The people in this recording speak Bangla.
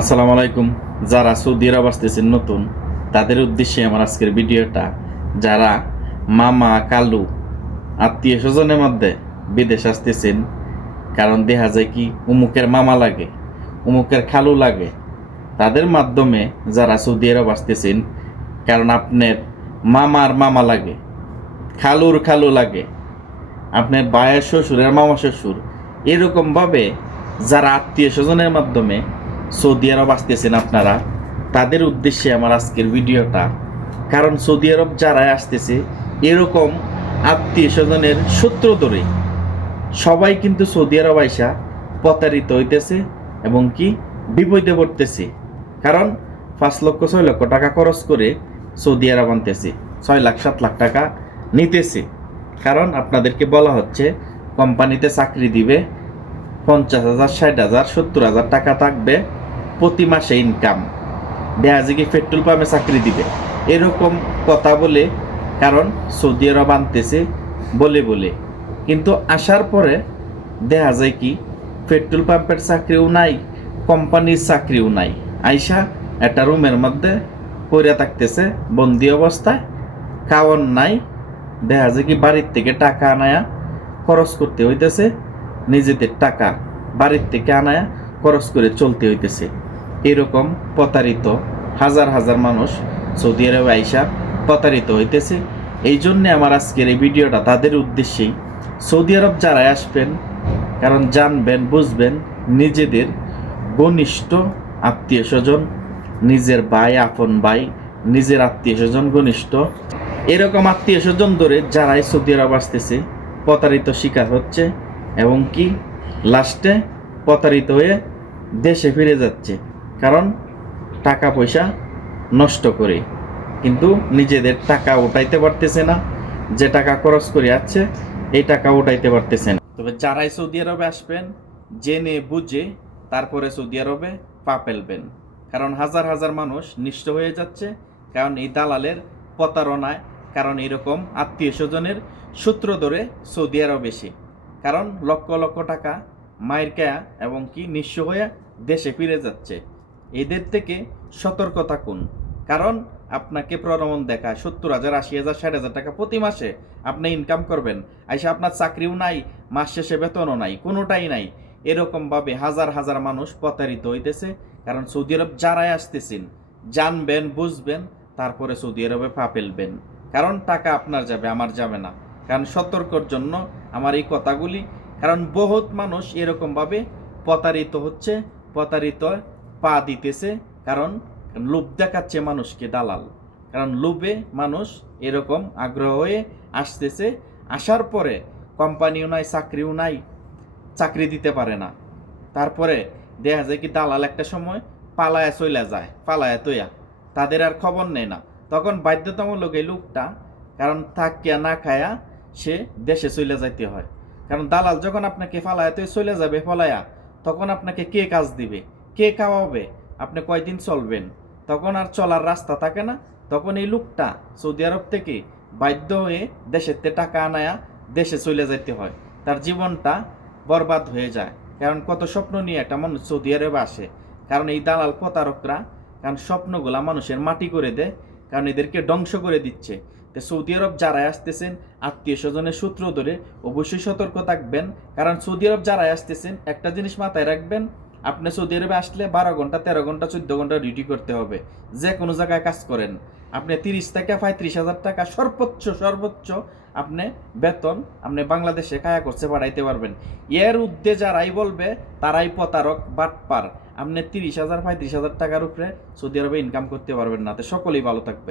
আসসালামু আলাইকুম। যারা সৌদি আরব আসতেছেন নতুন, তাদের উদ্দেশ্যে আমার আজকের ভিডিওটা, যারা মামা, কালু, আত্মীয় স্বজনের মধ্যে বিদেশ আসতেছেন, কারণ দেখা যায় কি, উমুকের মামা লাগে, উমুকের খালু লাগে, তাদের মাধ্যমে যারা সৌদি আরব আসতেছেন, কারণ আপনার মামার মামা লাগে, খালুর খালু লাগে, আপনার বায়ের শ্বশুরের মামা শ্বশুর, এরকমভাবে যারা আত্মীয় স্বজনের মাধ্যমে সৌদি আরব আসতেছেন আপনারা, তাদের উদ্দেশ্যে আমার আজকের ভিডিওটা। কারণ সৌদি আরব যারাই আসতেছে, এরকম আত্মীয় স্বজনের সূত্র ধরে সবাই কিন্তু সৌদি আরব আইসা প্রতারিত হইতেছে এবং কি বিপদে পড়তেছে। কারণ পাঁচ লক্ষ, ছয় লক্ষ টাকা খরচ করে সৌদি আরব আনতেছে, ছয় লাখ, সাত লাখ টাকা নিতেছে। কারণ আপনাদেরকে বলা হচ্ছে, কোম্পানিতে চাকরি দিবে, পঞ্চাশ হাজার, ষাট হাজার, সত্তর হাজার টাকা থাকবে। প্রতি মাসে ইনকাম দেখা যায় কি পেট্রোল পাম্পে চাকরি দিবে? এরকম কথা বলে, কারণ সৌদি আরব আনতেছে বলে বলে। কিন্তু আসার পরে দেখা যায় কি, পেট্রোল পাম্পের চাকরিও নাই, কোম্পানির চাকরিও নাই। আইসা একটা রুমের মধ্যে পড়ে থাকতেছে, বন্দি অবস্থায় খাওয়ান নাই। দেখা যায় কি, বাড়ির থেকে টাকা আনায়া খরচ করতে হইতেছে, নিজেদের টাকা বাড়ির থেকে আনায়া খরচ করে চলতে হইতেছে। এরকম প্রতারিত, হাজার হাজার মানুষ সৌদি আরবে আইসা প্রতারিত হইতেছে। এই জন্যে আমার আজকের এই ভিডিওটা তাদের উদ্দেশ্যেই। সৌদি আরব যারা আসবেন, কারণ জানবেন, বুঝবেন, নিজেদের ঘনিষ্ঠ আত্মীয় স্বজন, নিজের ভাই, আপন ভাই, নিজের আত্মীয় স্বজন ঘনিষ্ঠ। এরকম আত্মীয় স্বজন ধরে যারাই সৌদি আরব আসতেছে, প্রতারিত শিকার হচ্ছে এবং কি? লাস্টে প্রতারিত হয়ে দেশে ফিরে যাচ্ছে। কারণ টাকা পয়সা নষ্ট করে। কিন্তু নিজেদের টাকা উঠাইতে পারতেছে না, যে টাকা খরচ করে আছে, এই টাকা উঠাইতে পারতেছে না। তবে যারাই সৌদি আরবে আসবেন, জেনে বুঝে তারপরে সৌদি আরবে পা ফেলবেন। কারণ হাজার হাজার মানুষ নিষ্ঠ হয়ে যাচ্ছে, কারণ এই দালালের প্রতারণায়, কারণ এরকম আত্মীয় স্বজনের সূত্র ধরে সৌদি আরব এসে। কারণ লক্ষ লক্ষ টাকা মায়ের কেয়া এবং কি নিঃস্ব হয়ে দেশে ফিরে যাচ্ছে। এদের থেকে সতর্ক থাকুন কারণ আপনাকে প্রলোভন দেখায়। সত্তর হাজার, আশি হাজার, ষাট হাজার টাকা প্রতি মাসে আপনি ইনকাম করবেন। আইসা আপনার চাকরিও নাই, মাস শেষে বেতনও নাই, কোনোটাই নাই। এরকমভাবে হাজার হাজার মানুষ প্রতারিত হইতেছে। কারণ সৌদি আরব যারাই আসতেছেন, জানবেন, বুঝবেন, তারপরে সৌদি আরবে পা ফেলবেন। কারণ টাকা আপনার যাবে, আমার যাবে না। কারণ সতর্কর জন্য আমার এই কথাগুলি। কারণ বহুত মানুষ এরকমভাবে প্রতারিত হচ্ছে, প্রতারিত পা দিতেছে, কারণ লোভ দেখাচ্ছে মানুষকে দালাল। কারণ লোভে মানুষ এরকম আগ্রহ হয়ে আসতেছে, আসার পরে কোম্পানিও নাই, চাকরিও নাই, চাকরি দিতে পারে না। তারপরে দেখা যায় কি দালাল একটা সময় পালায়া চলে যায়, পালায়া তৈয়া তাদের আর খবর নেয় না। তখন বাধ্যতামূলক এই লোকটা, কারণ থাকিয়া না খায়া সে দেশে চলে যাইতে হয়। কারণ দালাল যখন আপনাকে ফালায়া তো চলে যাবে ফলায়া তখন আপনাকে কে কাজ দিবে? কে খাওয়াবে? আপনি কয়দিন চলবেন? তখন আর চলার রাস্তা থাকে না। তখন এই লোকটা সৌদি আরব থেকে বাধ্য হয়ে দেশের তে টাকা আনায়া দেশে চলে যেতে হয়। তার জীবনটা বরবাদ হয়ে যায়। কারণ কত স্বপ্ন নিয়ে একটা মানুষ সৌদি আরবে আসে। কারণ এই দালাল প্রতারকরা, কারণ স্বপ্নগুলা মানুষের মাটি করে দেয়। কারণ এদেরকে ধ্বংস করে দিচ্ছে। তো সৌদি আরব যারাই আসতেছেন, আত্মীয় স্বজনের সূত্র ধরে অবশ্যই সতর্ক থাকবেন। কারণ সৌদি আরব যারাই আসতেছেন, একটা জিনিস মাথায় রাখবেন আপনি সৌদি আরবে আসলে বারো ঘণ্টা, তেরো ঘণ্টা, চোদ্দ ঘণ্টা ডিউটি করতে হবে। যে কোনো জায়গায় কাজ করেন। আপনি তিরিশ থেকে পঁয়ত্রিশ হাজার টাকা সর্বোচ্চ সর্বোচ্চ আপনি বেতন আপনি বাংলাদেশে কায়া করছে বাড়াইতে পারবেন। এর উদ্দে যারাই বলবে, তারাই প্রতারক, বাটপার। আপনি তিরিশ হাজার, পঁয়ত্রিশ হাজার টাকার উপরে সৌদি আরবে ইনকাম করতে পারবেন না। তো সকলেই ভালো থাকবে।